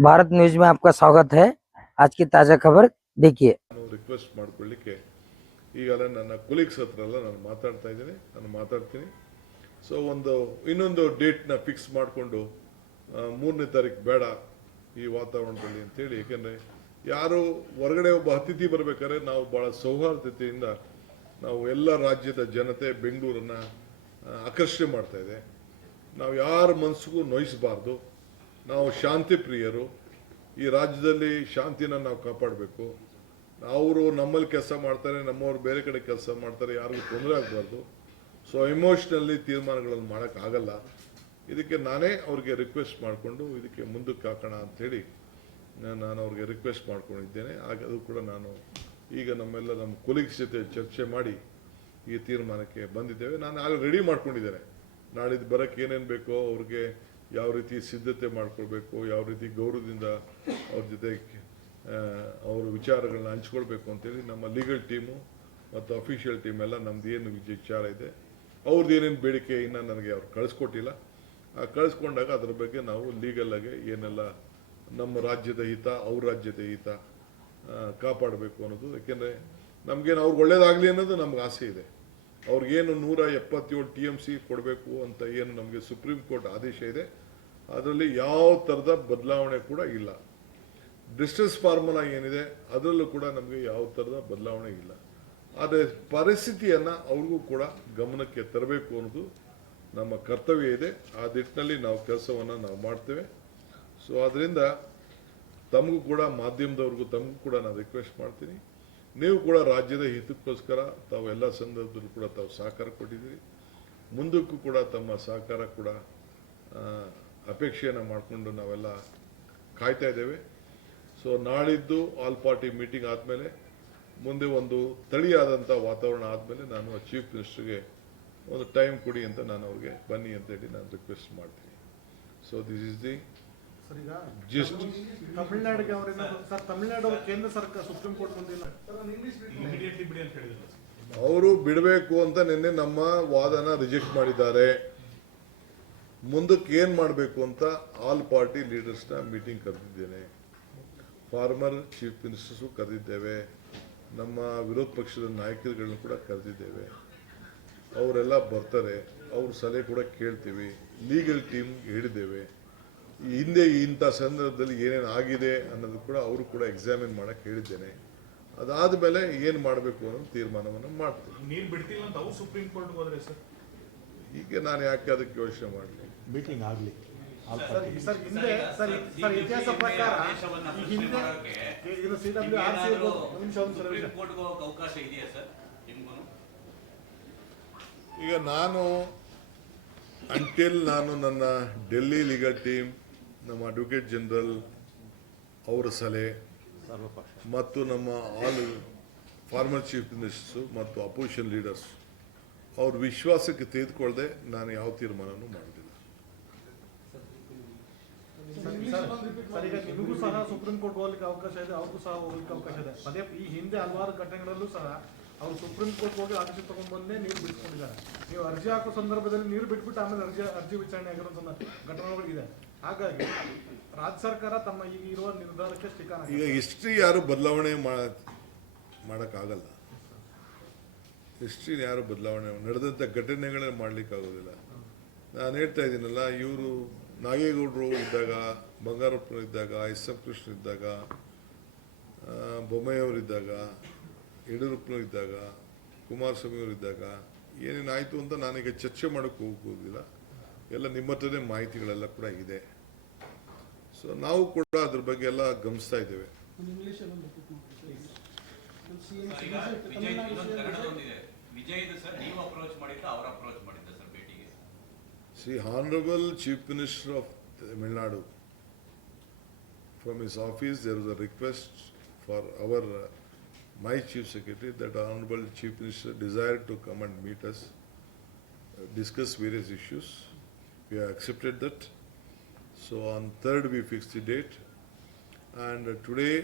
भारत न्यूज में आपका स्वागत है। आज की ताज़ा खबर देखिए। ರಿಕ್ವೆಸ್ಟ್ ಮಾಡ್ಕೊಳ್ಳಿಕ್ಕೆ ಈಗಲೇ ನನ್ನ ಕೊಲೀಗ್ಸ್ ಹತ್ರ ಎಲ್ಲ ನಾನು ಮಾತಾಡ್ತಾ ಇದ್ದೀನಿ, ನಾನು ಮಾತಾಡ್ತೀನಿ. ಸೊ ಇನ್ನೊಂದು ಡೇಟ್ನ ಫಿಕ್ಸ್ ಮಾಡಿಕೊಂಡು 3ನೇ ತಾರೀಕು ಬೇಡ ಈ ವಾತಾವರಣದಲ್ಲಿ ಅಂತೇಳಿ. ಏಕೆಂದರೆ ಯಾರು ಹೊರಗಡೆ ಒಬ್ಬ ಅತಿಥಿ ಬರಬೇಕಾದ್ರೆ ನಾವು ಭಾಳ ಸೌಹಾರ್ದತೆಯಿಂದ ನಾವು ಎಲ್ಲ ರಾಜ್ಯದ ಜನತೆ ಬೆಂಗಳೂರನ್ನು ಆಕರ್ಷಣೆ ಮಾಡ್ತಾ ಇದೆ. ನಾವು ಯಾರ ಮನಸ್ಸಿಗೂ ನೋಯಿಸಬಾರ್ದು. ನಾವು ಶಾಂತಿ ಪ್ರಿಯರು. ಈ ರಾಜ್ಯದಲ್ಲಿ ಶಾಂತಿನ ನಾವು ಕಾಪಾಡಬೇಕು. ಅವರು ನಮ್ಮಲ್ಲಿ ಕೆಲಸ ಮಾಡ್ತಾರೆ, ನಮ್ಮವ್ರು ಬೇರೆ ಕಡೆ ಕೆಲಸ ಮಾಡ್ತಾರೆ, ಯಾರಿಗೂ ತೊಂದರೆ ಆಗಬಾರ್ದು. ಸೊ ಎಮೋಷ್ನಲಿ ತೀರ್ಮಾನಗಳನ್ನು ಮಾಡೋಕ್ಕಾಗಲ್ಲ. ಇದಕ್ಕೆ ನಾನೇ ಅವ್ರಿಗೆ ರಿಕ್ವೆಸ್ಟ್ ಮಾಡಿಕೊಂಡು ಇದಕ್ಕೆ ಮುಂದಕ್ಕೆ ಹಾಕೋಣ ಅಂಥೇಳಿ ನಾನು ಅವ್ರಿಗೆ ರಿಕ್ವೆಸ್ಟ್ ಮಾಡ್ಕೊಂಡಿದ್ದೇನೆ. ಹಾಗೆ ಅದು ಕೂಡ ನಾನು ಈಗ ನಮ್ಮ ಕೊಲೀಗ್ಸ್ ಜೊತೆ ಚರ್ಚೆ ಮಾಡಿ ಈ ತೀರ್ಮಾನಕ್ಕೆ ಬಂದಿದ್ದೇವೆ. ನಾನು ಆಗ ರೆಡಿ ಮಾಡ್ಕೊಂಡಿದ್ದೇನೆ. ನಾಳಿದ್ದು ಬರೋಕ್ಕೆ ಏನೇನು ಬೇಕೋ ಅವ್ರಿಗೆ ಯಾವ ರೀತಿ ಸಿದ್ಧತೆ ಮಾಡ್ಕೊಳ್ಬೇಕು, ಯಾವ ರೀತಿ ಗೌರವದಿಂದ ಅವ್ರ ಜೊತೆ ಅವ್ರ ವಿಚಾರಗಳನ್ನ ಹಂಚ್ಕೊಳ್ಬೇಕು ಅಂತೇಳಿ ನಮ್ಮ ಲೀಗಲ್ ಟೀಮು ಮತ್ತು ಅಫಿಷಿಯಲ್ ಟೀಮ್ ಎಲ್ಲ ನಮ್ದು ಏನು ವಿಚಾರ ಇದೆ, ಅವ್ರದ್ದು ಏನೇನು ಬೇಡಿಕೆ ಇನ್ನು ನನಗೆ ಅವ್ರು ಕಳಿಸ್ಕೊಟ್ಟಿಲ್ಲ. ಕಳಿಸ್ಕೊಂಡಾಗ ಅದರ ಬಗ್ಗೆ ನಾವು ಲೀಗಲ್ಲಾಗೆ ಏನೆಲ್ಲ ನಮ್ಮ ರಾಜ್ಯದ ಹಿತ, ಅವ್ರ ರಾಜ್ಯದ ಹಿತ ಕಾಪಾಡಬೇಕು ಅನ್ನೋದು. ಯಾಕೆಂದರೆ ನಮಗೇನು ಅವ್ರಿಗೆ ಒಳ್ಳೇದಾಗಲಿ ಅನ್ನೋದು ನಮ್ಗೆ ಆಸೆ ಇದೆ. ಅವ್ರಿಗೇನು 177 TMC ಕೊಡಬೇಕು ಅಂತ ಏನು ನಮಗೆ ಸುಪ್ರೀಂ ಕೋರ್ಟ್ ಆದೇಶ ಇದೆ, ಅದರಲ್ಲಿ ಯಾವ ಥರದ ಬದಲಾವಣೆ ಕೂಡ ಇಲ್ಲ. ಡಿಸ್ಟೆನ್ಸ್ ಫಾರ್ಮುಲಾ ಏನಿದೆ ಅದರಲ್ಲೂ ಕೂಡ ನಮಗೆ ಯಾವ ಥರದ ಬದಲಾವಣೆ ಇಲ್ಲ. ಆದರೆ ಪರಿಸ್ಥಿತಿಯನ್ನು ಅವ್ರಿಗೂ ಕೂಡ ಗಮನಕ್ಕೆ ತರಬೇಕು ಅನ್ನೋದು ನಮ್ಮ ಕರ್ತವ್ಯ ಇದೆ. ಆ ನಿಟ್ಟಿನಲ್ಲಿ ನಾವು ಕೆಲಸವನ್ನು ನಾವು ಮಾಡ್ತೇವೆ. ಸೊ ಅದರಿಂದ ತಮಗೂ ಕೂಡ, ಮಾಧ್ಯಮದವ್ರಿಗೂ ತಮಗೂ ಕೂಡ ನಾನು ರಿಕ್ವೆಸ್ಟ್ ಮಾಡ್ತೀನಿ, ನೀವು ಕೂಡ ರಾಜ್ಯದ ಹಿತಕ್ಕೋಸ್ಕರ ತಾವು ಎಲ್ಲ ಸಂದರ್ಭದಲ್ಲೂ ಕೂಡ ತಾವು ಸಹಕಾರ ಕೊಟ್ಟಿದ್ದೀರಿ. ಮುಂದಕ್ಕೂ ಕೂಡ ತಮ್ಮ ಸಹಕಾರ ಕೂಡ ಅಪೇಕ್ಷೆಯನ್ನು ಮಾಡಿಕೊಂಡು ನಾವೆಲ್ಲ ಕಾಯ್ತಾ ಇದ್ದೇವೆ. ಸೊ ನಾಳಿದ್ದು ಆಲ್ ಪಾರ್ಟಿ ಮೀಟಿಂಗ್ ಆದಮೇಲೆ, ಮುಂದೆ ಒಂದು ತಳಿಯಾದಂಥ ವಾತಾವರಣ ಆದಮೇಲೆ ನಾನು ಚೀಫ್ ಮಿನಿಸ್ಟರ್ಗೆ ಒಂದು ಟೈಮ್ ಕೊಡಿ ಅಂತ ನಾನು ಅವ್ರಿಗೆ ಬನ್ನಿ ಅಂತೇಳಿ ನಾನು ರಿಕ್ವೆಸ್ಟ್ ಮಾಡ್ತೀನಿ. So this is the gist. ತಮಿಳುನಾಡಿಗೆ ಅವರಿಂದ ಸರ್, ತಮಿಳುನಾಡು ಕೇಂದ್ರ ಸರ್ಕಾರ ಸುಪ್ರೀಂ ಕೋರ್ಟ್ ಬಂದಿಲ್ಲ, ಅವರು ಬಿಡಬೇಕು ಅಂತ ನಿನ್ನೆ ನಮ್ಮ ವಾದನ ರಿಜೆಕ್ಟ್ ಮಾಡಿದ್ದಾರೆ. ಮುಂದಕ್ಕೆ ಏನು ಮಾಡಬೇಕು ಅಂತ ಆಲ್ ಪಾರ್ಟಿ ಲೀಡರ್ಸ್ನ ಮೀಟಿಂಗ್ ಕರೆದಿದ್ದೇನೆ. ಫಾರ್ಮರ್ ಚೀಫ್ ಮಿನಿಸ್ಟರ್ಸು ಕರೆದಿದ್ದೇವೆ, ನಮ್ಮ ವಿರೋಧ ಪಕ್ಷದ ನಾಯಕರುಗಳನ್ನ ಕೂಡ ಕರೆದಿದ್ದೇವೆ. ಅವರೆಲ್ಲ ಬರ್ತಾರೆ, ಅವ್ರ ಸಲಹೆ ಕೂಡ ಕೇಳ್ತೀವಿ. ಲೀಗಲ್ ಟೀಮ್ ಹೇಳಿದ್ದೇವೆ. ಹಿಂದೆ ಇಂಥ ಸಂದರ್ಭದಲ್ಲಿ ಏನೇನು ಆಗಿದೆ ಅನ್ನೋದು ಕೂಡ ಅವರು ಕೂಡ ಎಕ್ಸಾಮಿನ್ ಮಾಡಕ್ಕೆ ಹೇಳಿದ್ದೇನೆ. ಅದಾದ ಮೇಲೆ ಏನು ಮಾಡಬೇಕು ಅನ್ನೋ ತೀರ್ಮಾನವನ್ನು ಮಾಡ್ತೀವಿ. ನೀರು ಬಿಡ್ತಿಲ್ಲ ಅಂತ ಅವ್ರು ಸುಪ್ರೀಂ ಕೋರ್ಟ್ಗೆ ಹೋದ್ರೆ ಸರ್, ಈಗ ನಾನು ಯಾಕೆ ಅದಕ್ಕೆ ಯೋಚನೆ ಮಾಡಲಿ? ಮೀಟಿಂಗ್ ಆಗಲಿ ಸರ್. ಹಿಂದೆ ಸರ್ ಇತಿಹಾಸ ಪ್ರಕಾರ ಹಿಂದೆ ಇದು CWRC ಅವಕಾಶ ಇದೆಯಾ ಸರ್ ನಿಮ್ಗೂ? ಈಗ ನಾನು ನನ್ನ ಡೆಲ್ಲಿ ಲೀಗಲ್ ಟೀಮ್, ನಮ್ಮ ಅಡ್ವೊಕೇಟ್ ಜನರಲ್ ಅವರ ಸಲಹೆ ಮತ್ತು ನಮ್ಮ ಆಲ್ ಫಾರ್ಮರ್ ಚೀಫ್ ಮಿನಿಸ್ಟರ್ಸು ಮತ್ತು ಅಪೋಸಿಷನ್ ಲೀಡರ್ಸ್ ಅವ್ರ ವಿಶ್ವಾಸಕ್ಕೆ ತೆಗೆದುಕೊಳ್ಳದೆ ನಾನು ಯಾವ ತೀರ್ಮಾನನೂ ಮಾಡೋದಿಲ್ಲ. ಈಗ ನಿಮಗೂ ಸಹ ಸುಪ್ರೀಂ ಕೋರ್ಟ್ ಹೋಗ್ಲಿಕ್ಕೆ ಅವಕಾಶ ಇದೆ, ಅವ್ರಿಗೂ ಸಹ ಹೋಗ್ಲಿಕ್ಕೆ ಅವಕಾಶ ಇದೆ. ಅದೇ ಈ ಹಿಂದೆ ಹಲವಾರು ಘಟನೆಗಳಲ್ಲೂ ಸಹ ಅವರು ಸುಪ್ರೀಂ ಕೋರ್ಟ್ ಹೋಗಿ ಆದೇಶ ತಗೊಂಡು ಬಂದೇ ನೀರು ಬಿಡಿಸ್ಕೊಂಡಿದ್ದಾರೆ. ನೀವು ಅರ್ಜಿ ಹಾಕೋ ಸಂದರ್ಭದಲ್ಲಿ ನೀರು ಬಿಟ್ಬಿಟ್ಟು ಆಮೇಲೆ ಅರ್ಜಿ ವಿಚಾರಣೆ ಆಗಿರೋ ಘಟನೆಗಳಿದೆ. ಹಾಗಾಗಿ ರಾಜ್ಯ ಸರ್ಕಾರ ತಮ್ಮ ಈಗ ಇರುವ ನಿರ್ಧಾರಕ್ಕೆ ಸ್ಟಿಕಾನ್. ಈಗ ಹಿಸ್ಟ್ರಿ ಯಾರು ಬದಲಾವಣೆ ಮಾಡೋಕ್ಕಾಗಲ್ಲ. ಹಿಸ್ಟ್ರಿ ಯಾರು ಬದಲಾವಣೆ ನಡೆದಂಥ ಘಟನೆಗಳೇ ಮಾಡಲಿಕ್ಕಾಗೋದಿಲ್ಲ. ನಾನು ಹೇಳ್ತಾ ಇದ್ದೀನಲ್ಲ, ಇವರು ನಾಗೇಗೌಡರು ಇದ್ದಾಗ, ಬಂಗಾರಪ್ಪರು ಇದ್ದಾಗ, SM ಕೃಷ್ಣ ಇದ್ದಾಗ, ಬೊಮ್ಮೆಯವರಿದ್ದಾಗ, ಯಡಿಯೂರಪ್ಪನವ್ರು ಇದ್ದಾಗ, ಕುಮಾರಸ್ವಾಮಿಯವರು ಇದ್ದಾಗ ಏನೇನಾಯಿತು ಅಂತ ನಾನೀಗ ಚರ್ಚೆ ಮಾಡೋಕ್ಕೆ ಹೋಗೋದಿಲ್ಲ. ಎಲ್ಲ ನಿಮ್ಮ ಹತ್ರನೇ ಮಾಹಿತಿಗಳೆಲ್ಲ ಕೂಡ ಇದೆ. ಸೊ ನಾವು ಕೂಡ ಅದ್ರ ಬಗ್ಗೆ ಎಲ್ಲ ಗಮನಿಸ್ತಾ ಇದ್ದೇವೆ. C Honorable Chief Minister of Tamil Nadu, from his office there was a request for my Chief Secretary that Honorable Chief Minister desired to come and meet us, discuss various issues. We have accepted that. So on 3rd we fixed the date, and today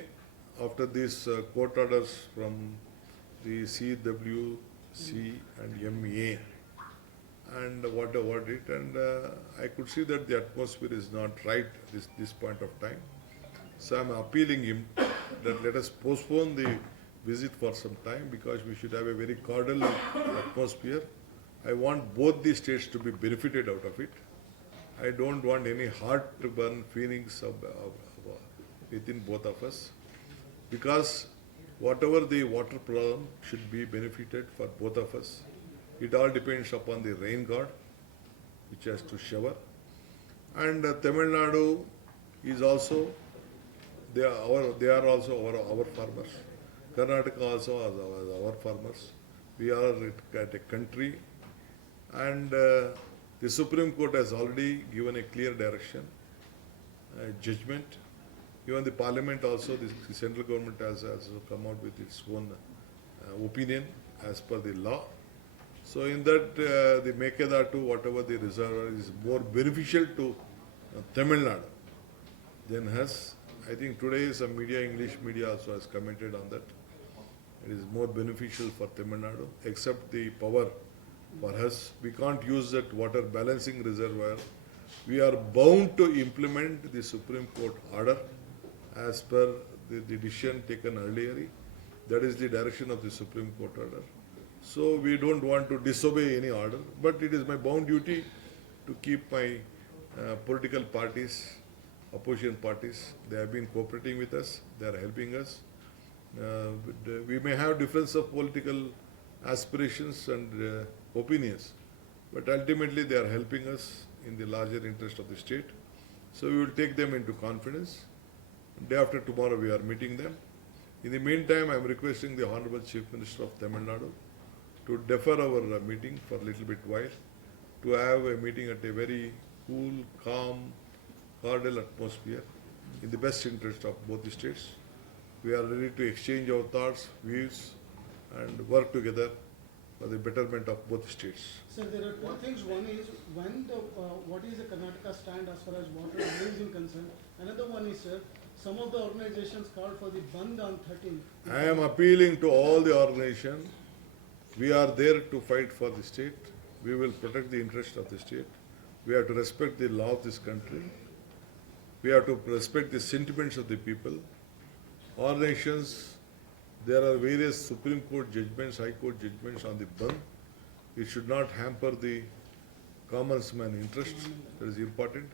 after these court orders from the CW C and MA and what it, and I could see that the atmosphere is not right this point of time. So I'm appealing him that let us postpone the visit for some time because we should have a very cordial atmosphere. I want both the states to be benefited out of it. I don't want any heartburn feelings within both of us, because whatever the water problem should be benefited for both of us. It all depends upon the rain god, which has to shower. And Tamil Nadu is also, they are also our farmers. Karnataka also is our farmers. We are at a country, and the Supreme Court has already given a clear direction, judgment. Even the Parliament also, the central government has also come out with its own opinion as per the law. So in that, the Mekedatu, whatever the reservoir is more beneficial to Tamil Nadu than us. I think today some media, English media also has commented on that. It is more beneficial for Tamil Nadu, except the power for us. We can't use that water balancing reservoir. We are bound to implement the Supreme Court order as per the decision taken earlier. That is the direction of the Supreme Court order. So we don't want to disobey any order, but it is my bound duty to keep my political parties, opposition parties, they have been cooperating with us, they are helping us. We may have difference of political aspirations and opinions, but ultimately they are helping us in the larger interest of the state. So we will take them into confidence. Day after tomorrow we are meeting them. In the meantime, I am requesting the Honorable Chief Minister of Tamil Nadu to defer our meeting for a little bit while, to have a meeting at a very cool, calm, cordial atmosphere in the best interest of both the states. We are ready to exchange our thoughts, views, and work together for the betterment of both states. Sir, there are two things. One is what is the Karnataka stand as far as water is concerned. Another one is, sir, some of the organizations called for the Bandh on 13th. I am appealing to all the organizations. We are there to fight for the state. We will protect the interest of the state. We have to respect the law of this country. We have to respect the sentiments of the people. All nations, there are various Supreme Court judgments, High Court judgments on the Bandh. It should not hamper the common man interest. That is important.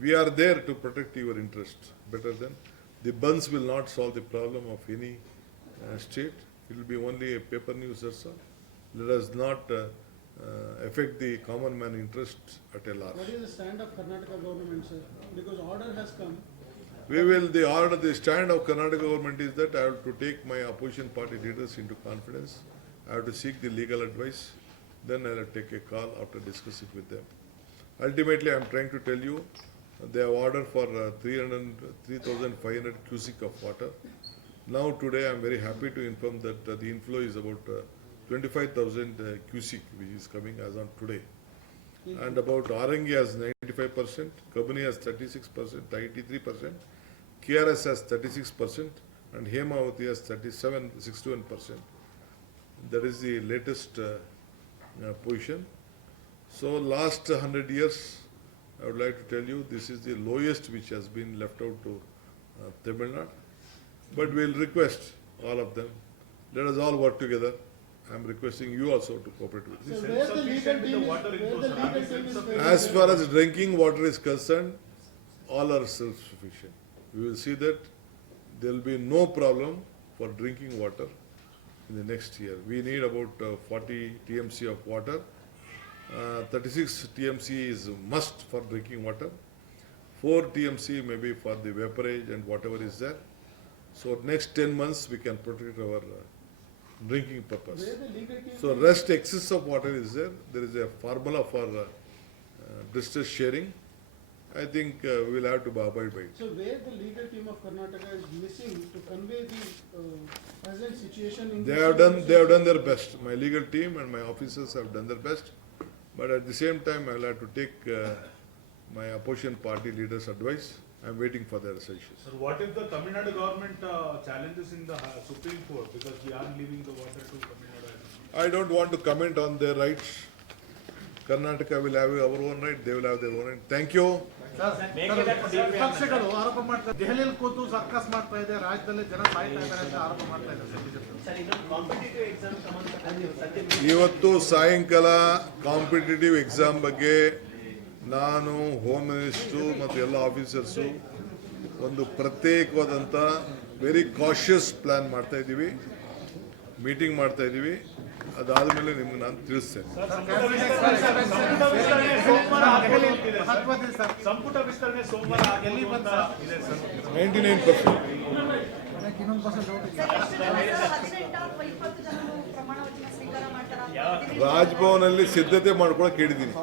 We are there to protect your interests better than. The Bandhs will not solve the problem of any state. It will be only a paper news also. Let us not affect the common man interest at a large. What is the stand of Karnataka government, sir? Because order has come. The stand of Karnataka government is that I have to take my opposition party leaders into confidence. I have to seek the legal advice. Then I will take a call after discussing with them. Ultimately, I am trying to tell you, they have ordered for 3,500 cubic of water. Now today I am very happy to inform that the inflow is about 25,000 cubic, which is coming as on today. And about Arangi has 95%, Kabani has 36%, 93%, KRS has 36%, and Hemavati has 61%. That is the latest position. So last 100 years, I would like to tell you, this is the lowest which has been left out to Tamil Nadu. But we will request all of them, let us all work together. I am requesting you also to cooperate with So this. where the legal team is, where the legal team is very As far as drinking water is concerned, all are self-sufficient. We will see that there will be no problem for drinking water in the next year. We need about 40 TMC of water. 36 TMC is a must for drinking water. 4 TMC maybe for the vaporage and whatever is there. So next 10 months we can protect our drinking purpose. where the legal team So rest excess of water is there. There is a formula for distress sharing. I think we will have to abide by it. So where the legal team of Karnataka is missing to convey the present situation in They this have done situation? their best. My legal team and my officers have done their best. But at the same time, I will have to take my opposition party leaders' advice. I am waiting for their suggestions. Sir, what if the Tamil Nadu government challenges in the Supreme Court because we are leaving the water to Tamil Nadu? I don't want to comment on their rights. Karnataka will have our own right, they will have their own right. Thank you. ವಿಪಕ್ಷಗಳು ಆರೋಪ ಮಾಡ್ತಾರೆ, ದೆಹಲಿಯಲ್ಲಿ ಕೂತು ಸರ್ಕಸ್ ಮಾಡ್ತಾ ಇದೆ, ರಾಜ್ಯದಲ್ಲಿ ಜನ ಸಾಯ್ತಾ ಇದ್ದಾರೆ ಅಂತ ಆರೋಪ ಮಾಡ್ತಾ ಇದ್ದಾರೆ ಸರ್. ಇವತ್ತು ಸಾಯಂಕಾಲ ಕಾಂಪಿಟೇಟಿವ್ ಎಕ್ಸಾಮ್ ಬಗ್ಗೆ ನಾನು ಹೋಮ್ ಮಿನಿಸ್ಟ್ರು ಮತ್ತು ಎಲ್ಲ ಆಫೀಸರ್ಸು ಒಂದು ಪ್ರತ್ಯೇಕವಾದಂಥ ವೆರಿ ಕಾಷಿಯಸ್ ಪ್ಲ್ಯಾನ್ ಮಾಡ್ತಾ ಇದ್ದೀವಿ, ಮೀಟಿಂಗ್ ಮಾಡ್ತಾ ಇದ್ದೀವಿ. ಅದಾದಮೇಲೆ ನಿಮ್ಗೆ ನಾನು ತಿಳಿಸ್ತೇನೆ. ಸಂಪುಟ ವಿಸ್ತರಣೆ ಸೋಮವಾರ ಎಲ್ಲಿ ಬಂತ 99%. ರಾಜ್ಭವನಲ್ಲಿ ಸಿದ್ಧತೆ ಮಾಡ್ಕೊಳಕ್ಕೆ ಹೇಳಿದ್ದೀನಿ.